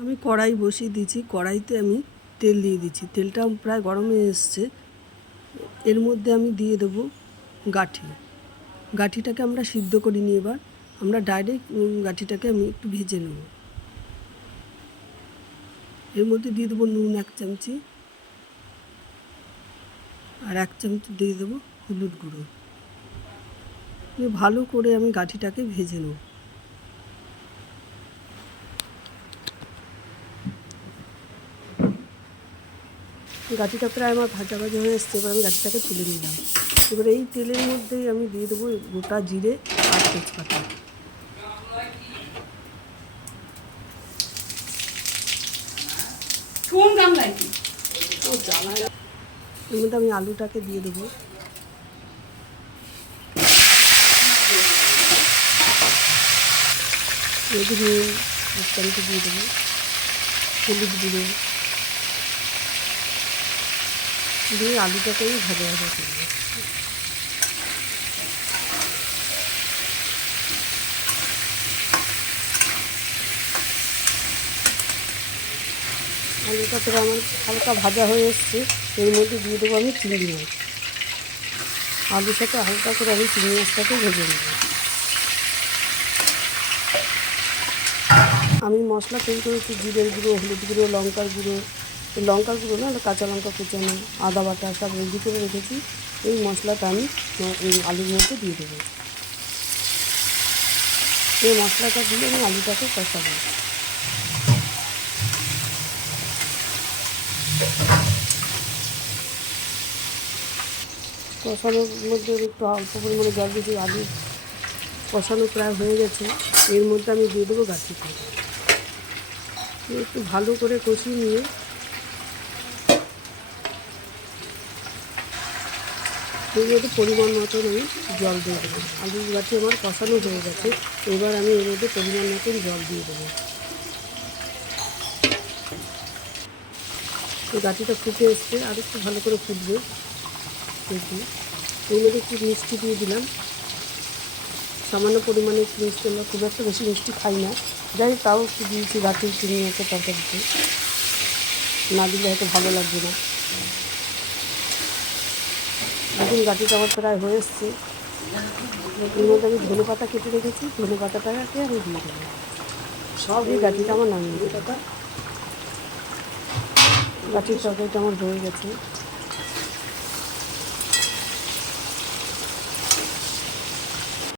আমি কড়াই বসিয়ে দিয়েছি, কড়াইতে আমি তেল দিয়ে দিচ্ছি। তেলটা প্রায় গরম হয়ে এসছে। এর মধ্যে আমি দিয়ে দেবো গাঠিটাকে আমরা সিদ্ধ করে নিই। এবার আমরা ডাইরেক্ট গাঠিটাকে আমি একটু ভেজে নেব। এর মধ্যে দিয়ে দেবো নুন 1 চামচি, আর 1 চামচ দিয়ে দেবো হলুদ গুঁড়ো। ভালো করে আমি গাঠিটাকে ভেজে নেব। গাঠিটা প্রায় আমার ভাজা হয়ে এসছে। এবার আমি গাঠিটাকে তুলে নিলাম। এবার এই তেলের মধ্যেই আমি দিয়ে দেবো গোটা জিরে আর তেজপাতা। এর মধ্যে আমি আলুটাকে দিয়ে দেবো। নুন 1 চামচ দিয়ে দেবো, হলুদ গুঁড়ো দিয়ে আলুটাকে আমি ভাজা করবো। আলুটা তো আমার হালকা ভাজা হয়ে এসছে। এর মধ্যে দিয়ে দেবো আমি চিংড়ি মাছ। আলুর সাথে হালকা করে আমি চিংড়ি মাছটাকে ভেজে নেব। আমি মশলা তৈরি করেছি জিরের গুঁড়ো, হলুদ গুঁড়ো, লঙ্কার গুঁড়ো না, কাঁচা লঙ্কা কুচানো, আদা বাটা সব রেডি করে রেখেছি। এই মশলাটা আমি এই আলুর মধ্যে দিয়ে দেবো। এই মশলাটা দিয়ে আমি আলুটাকে কষাবো। কষানোর মধ্যে একটু অল্প পরিমাণে জল দিয়েছি। আলু কষানো প্রায় হয়ে গেছে। এর মধ্যে আমি দিয়ে দেবো গাঠিটা। একটু ভালো করে কষিয়ে নিয়ে এর মধ্যে পরিমাণ মতন আমি জল দিয়ে দেবো। আলু গাঠি আমার কষানো হয়ে গেছে। এবার আমি এর মধ্যে পরিমাণ মতন জল দিয়ে দেবো। এই গাঠিটা ফুটে এসছে, আর একটু ভালো করে ফুটবে। দেখুন এর মধ্যে একটু মিষ্টি দিয়ে দিলাম, সামান্য পরিমাণে একটু মিষ্টি। আমরা খুব একটা বেশি মিষ্টি খাই না, যাই তাও একটু দিয়েছি গাঠির চিংড়ি মাছের তরকারিতে। না দিলে হয়তো ভালো লাগবে না। দেখুন গাঠিটা আমার প্রায় হয়ে এসছে। এর মধ্যে আমি ধনে পাতা কেটে রেখেছি, ধনে পাতাটাকে আমি দিয়ে দেবো। সব এই গাঠিটা আমার নামিয়ে দেবো। গাঠির তরকারিটা আমার হয়ে গেছে।